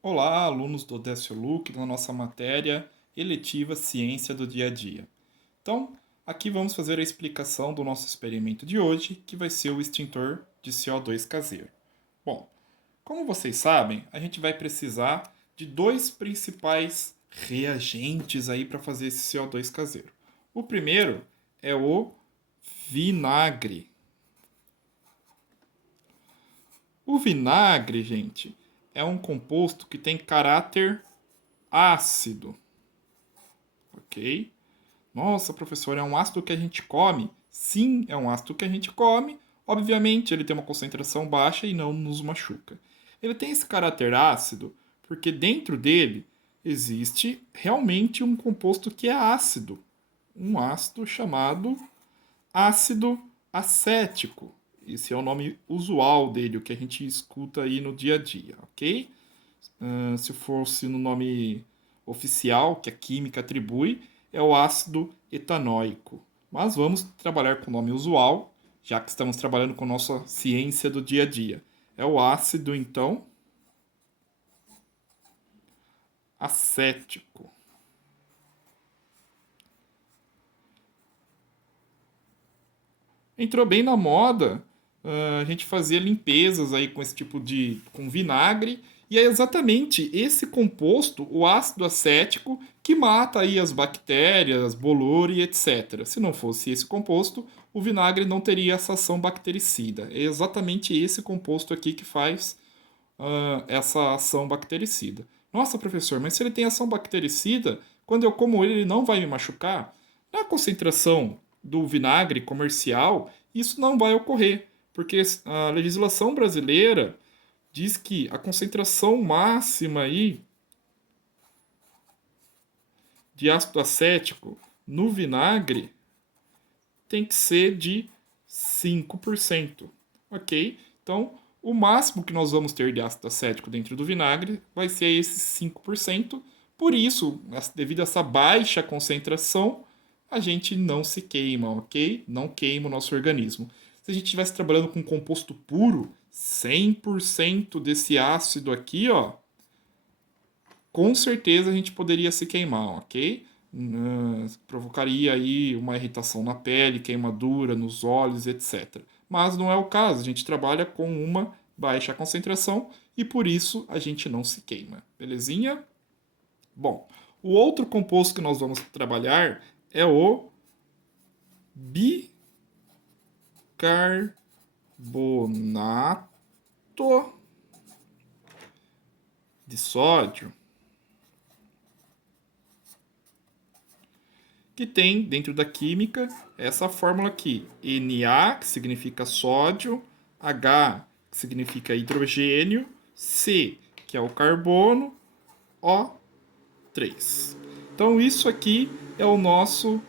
Olá, alunos do Décio Luc, na nossa matéria eletiva Ciência do Dia a Dia. Então, aqui vamos fazer a explicação do nosso experimento de hoje, que vai ser o extintor de CO2 caseiro. Bom, como vocês sabem, a gente vai precisar de dois principais reagentes aí para fazer esse CO2 caseiro. O primeiro é o vinagre. O vinagre, gente, é um composto que tem caráter ácido, ok? Nossa, professor, é um ácido que a gente come? Sim, é um ácido que a gente come. Obviamente, ele tem uma concentração baixa e não nos machuca. Ele tem esse caráter ácido porque dentro dele existe realmente um composto que é ácido. Um ácido chamado ácido acético. Esse é o nome usual dele, o que a gente escuta aí no dia a dia, ok? Se fosse no nome oficial que a química atribui, é o ácido etanóico. Mas vamos trabalhar com o nome usual, já que estamos trabalhando com nossa ciência do dia a dia. É o ácido, então, acético. Entrou bem na moda a gente fazia limpezas aí com esse tipo de com vinagre e é exatamente esse composto, o ácido acético, que mata aí as bactérias, bolor e etc. Se não fosse esse composto, o vinagre não teria essa ação bactericida. É exatamente esse composto aqui que faz essa ação bactericida. Nossa, professor, mas se ele tem ação bactericida, quando eu como ele não vai me machucar? Na concentração do vinagre comercial, isso não vai ocorrer, porque a legislação brasileira diz que a concentração máxima aí de ácido acético no vinagre tem que ser de 5%, ok? Então, o máximo que nós vamos ter de ácido acético dentro do vinagre vai ser esses 5%. Por isso, devido a essa baixa concentração, a gente não se queima, ok? Não queima o nosso organismo. Se a gente estivesse trabalhando com um composto puro, 100% desse ácido aqui, ó, com certeza a gente poderia se queimar, ok? Provocaria aí uma irritação na pele, queimadura nos olhos, etc. Mas não é o caso, a gente trabalha com uma baixa concentração e por isso a gente não se queima, belezinha? Bom, o outro composto que nós vamos trabalhar é o bicarbonato de sódio, que tem dentro da química essa fórmula aqui: Na, que significa sódio, H, que significa hidrogênio, C, que é o carbono, O3. Então, isso aqui é o nosso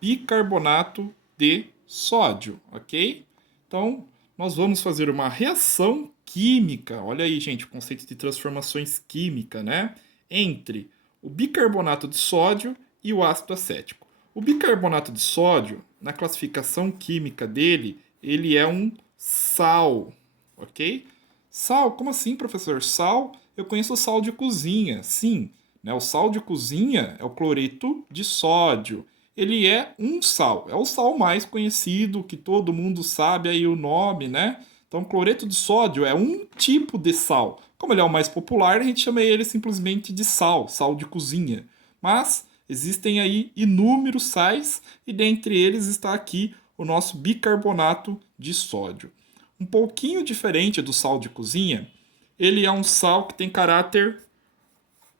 bicarbonato de sódio, ok? Então, nós vamos fazer uma reação química. Olha aí, gente, o conceito de transformações químicas, né? Entre o bicarbonato de sódio e o ácido acético. O bicarbonato de sódio, na classificação química dele, ele é um sal, ok? Sal? Como assim, professor? Sal? Eu conheço o sal de cozinha. Sim, né? O sal de cozinha é o cloreto de sódio. Ele é um sal, é o sal mais conhecido, que todo mundo sabe aí o nome, né? Então, cloreto de sódio é um tipo de sal. Como ele é o mais popular, a gente chama ele simplesmente de sal, sal de cozinha. Mas existem aí inúmeros sais e dentre eles está aqui o nosso bicarbonato de sódio. Um pouquinho diferente do sal de cozinha, ele é um sal que tem caráter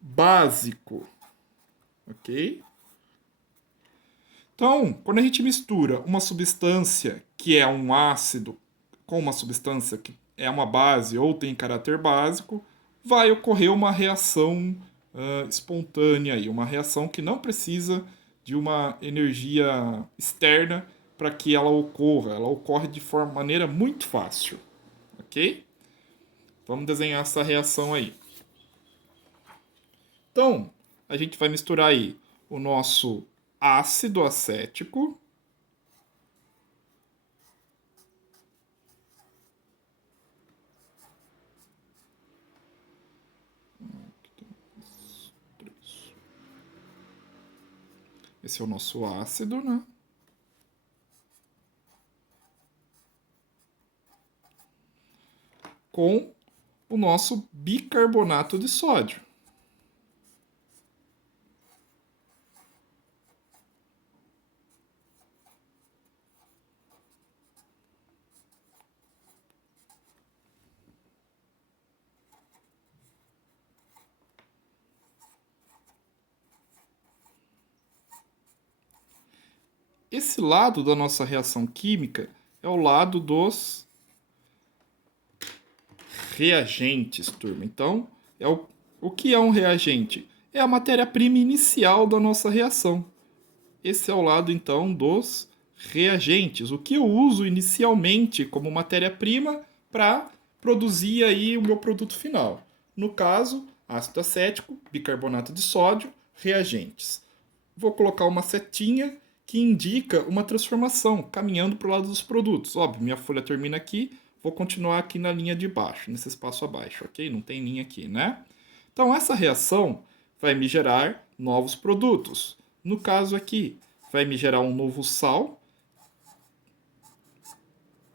básico, ok? Então, quando a gente mistura uma substância que é um ácido com uma substância que é uma base ou tem caráter básico, vai ocorrer uma reação espontânea aí, uma reação que não precisa de uma energia externa para que ela ocorra. Ela ocorre de maneira muito fácil, ok? Vamos desenhar essa reação aí. Então, a gente vai misturar aí o nosso ácido acético Esse é o nosso ácido, né? Com o nosso bicarbonato de sódio. Esse lado da nossa reação química é o lado dos reagentes, turma. Então, o que é um reagente? É a matéria-prima inicial da nossa reação. Esse é o lado, então, dos reagentes. O que eu uso inicialmente como matéria-prima para produzir aí o meu produto final. No caso, ácido acético, bicarbonato de sódio, reagentes. Vou colocar uma setinha que indica uma transformação, caminhando para o lado dos produtos. Óbvio, minha folha termina aqui, vou continuar aqui na linha de baixo, nesse espaço abaixo, ok? Não tem linha aqui, né? Então, essa reação vai me gerar novos produtos. No caso aqui, vai me gerar um novo sal.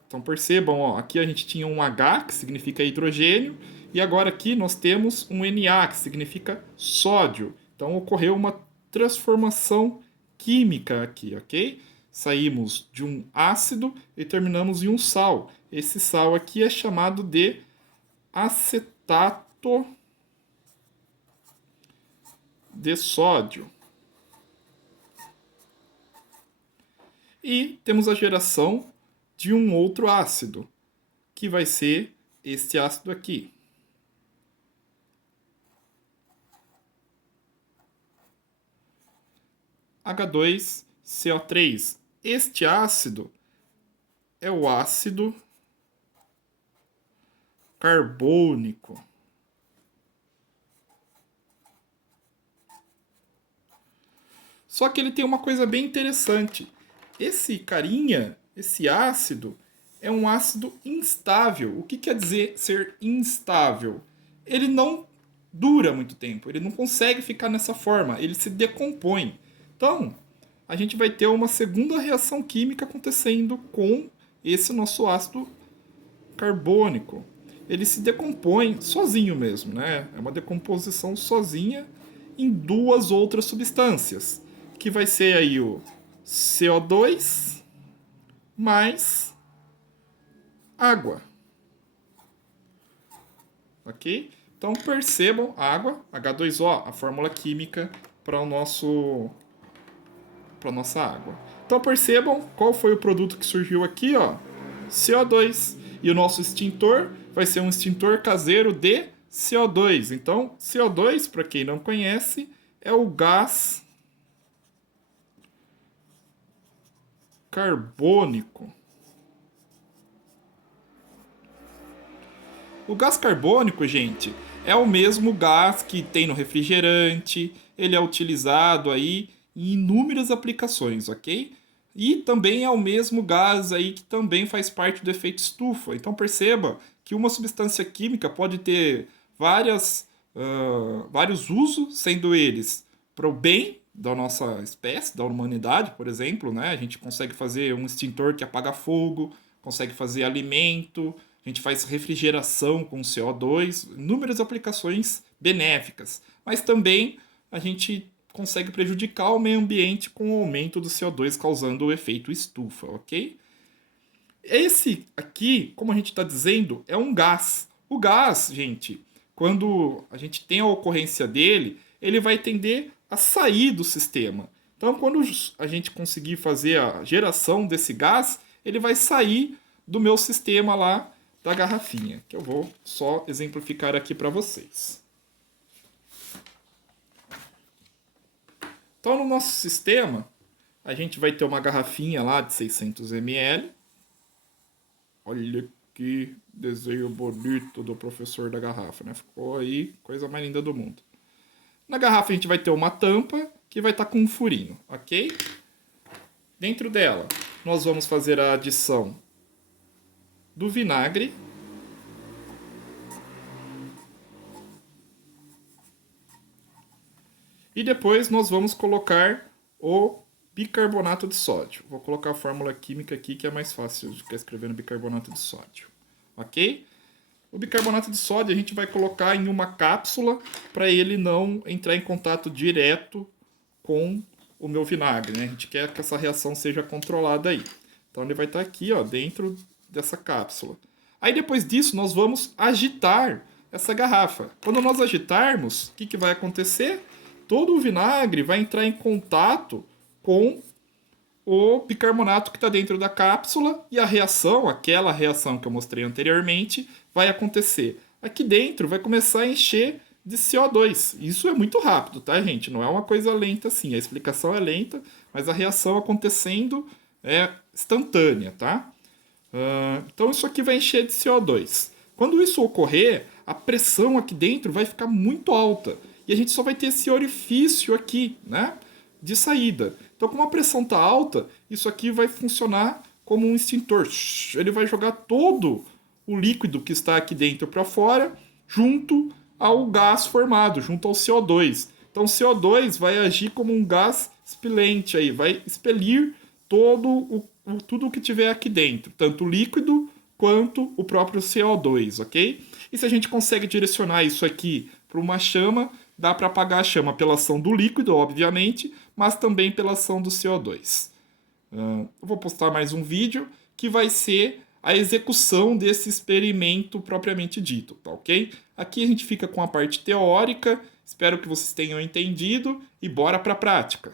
Então, percebam, ó, aqui a gente tinha um H, que significa hidrogênio, e agora aqui nós temos um Na, que significa sódio. Então, ocorreu uma transformação química aqui, ok? Saímos de um ácido e terminamos em um sal. Esse sal aqui é chamado de acetato de sódio. E temos a geração de um outro ácido, que vai ser este ácido aqui. H2CO3. Este ácido é o ácido carbônico. Só que ele tem uma coisa bem interessante. Esse carinha, esse ácido, é um ácido instável. O que quer dizer ser instável? Ele não dura muito tempo, ele não consegue ficar nessa forma, ele se decompõe. Então, a gente vai ter uma segunda reação química acontecendo com esse nosso ácido carbônico. Ele se decompõe sozinho mesmo, né? É uma decomposição sozinha em duas outras substâncias, que vai ser aí o CO2 mais água. Ok? Então percebam, água, H2O, a fórmula química para o nosso para nossa água. Então percebam qual foi o produto que surgiu aqui, ó, CO2. E o nosso extintor vai ser um extintor caseiro de CO2. Então, CO2, para quem não conhece, é o gás carbônico. O gás carbônico, gente, é o mesmo gás que tem no refrigerante, ele é utilizado aí em inúmeras aplicações, ok? E também é o mesmo gás aí que também faz parte do efeito estufa. Então perceba que uma substância química pode ter vários usos, sendo eles para o bem da nossa espécie, da humanidade, por exemplo, né? A gente consegue fazer um extintor que apaga fogo, consegue fazer alimento, a gente faz refrigeração com CO2, inúmeras aplicações benéficas. Mas também a gente consegue prejudicar o meio ambiente com o aumento do CO2 causando o efeito estufa, ok? Esse aqui, como a gente está dizendo, é um gás. O gás, gente, quando a gente tem a ocorrência dele, ele vai tender a sair do sistema. Então, quando a gente conseguir fazer a geração desse gás, ele vai sair do meu sistema lá da garrafinha, que eu vou só exemplificar aqui para vocês. Então, no nosso sistema, a gente vai ter uma garrafinha lá de 600 ml. Olha que desenho bonito do professor da garrafa, né? Ficou aí, coisa mais linda do mundo. Na garrafa a gente vai ter uma tampa que vai estar com um furinho, ok? Dentro dela, nós vamos fazer a adição do vinagre. E depois nós vamos colocar o bicarbonato de sódio. Vou colocar a fórmula química aqui que é mais fácil de ficar escrevendo bicarbonato de sódio. Ok? O bicarbonato de sódio a gente vai colocar em uma cápsula para ele não entrar em contato direto com o meu vinagre, né? A gente quer que essa reação seja controlada aí. Então ele vai estar aqui, ó, dentro dessa cápsula. Aí depois disso nós vamos agitar essa garrafa. Quando nós agitarmos, o que vai acontecer? Todo o vinagre vai entrar em contato com o bicarbonato que está dentro da cápsula e a reação, aquela reação que eu mostrei anteriormente, vai acontecer. Aqui dentro vai começar a encher de CO2. Isso é muito rápido, tá, gente? Não é uma coisa lenta assim. A explicação é lenta, mas a reação acontecendo é instantânea, tá? Então isso aqui vai encher de CO2. Quando isso ocorrer, a pressão aqui dentro vai ficar muito alta e a gente só vai ter esse orifício aqui, né, de saída. Então, como a pressão está alta, isso aqui vai funcionar como um extintor. Ele vai jogar todo o líquido que está aqui dentro para fora, junto ao gás formado, junto ao CO2. Então, o CO2 vai agir como um gás expelente aí, vai expelir tudo o que tiver aqui dentro, tanto o líquido quanto o próprio CO2, ok? E se a gente consegue direcionar isso aqui para uma chama, dá para apagar a chama pela ação do líquido, obviamente, mas também pela ação do CO2. Eu vou postar mais um vídeo que vai ser a execução desse experimento propriamente dito, tá ok? Aqui a gente fica com a parte teórica, espero que vocês tenham entendido e bora para a prática.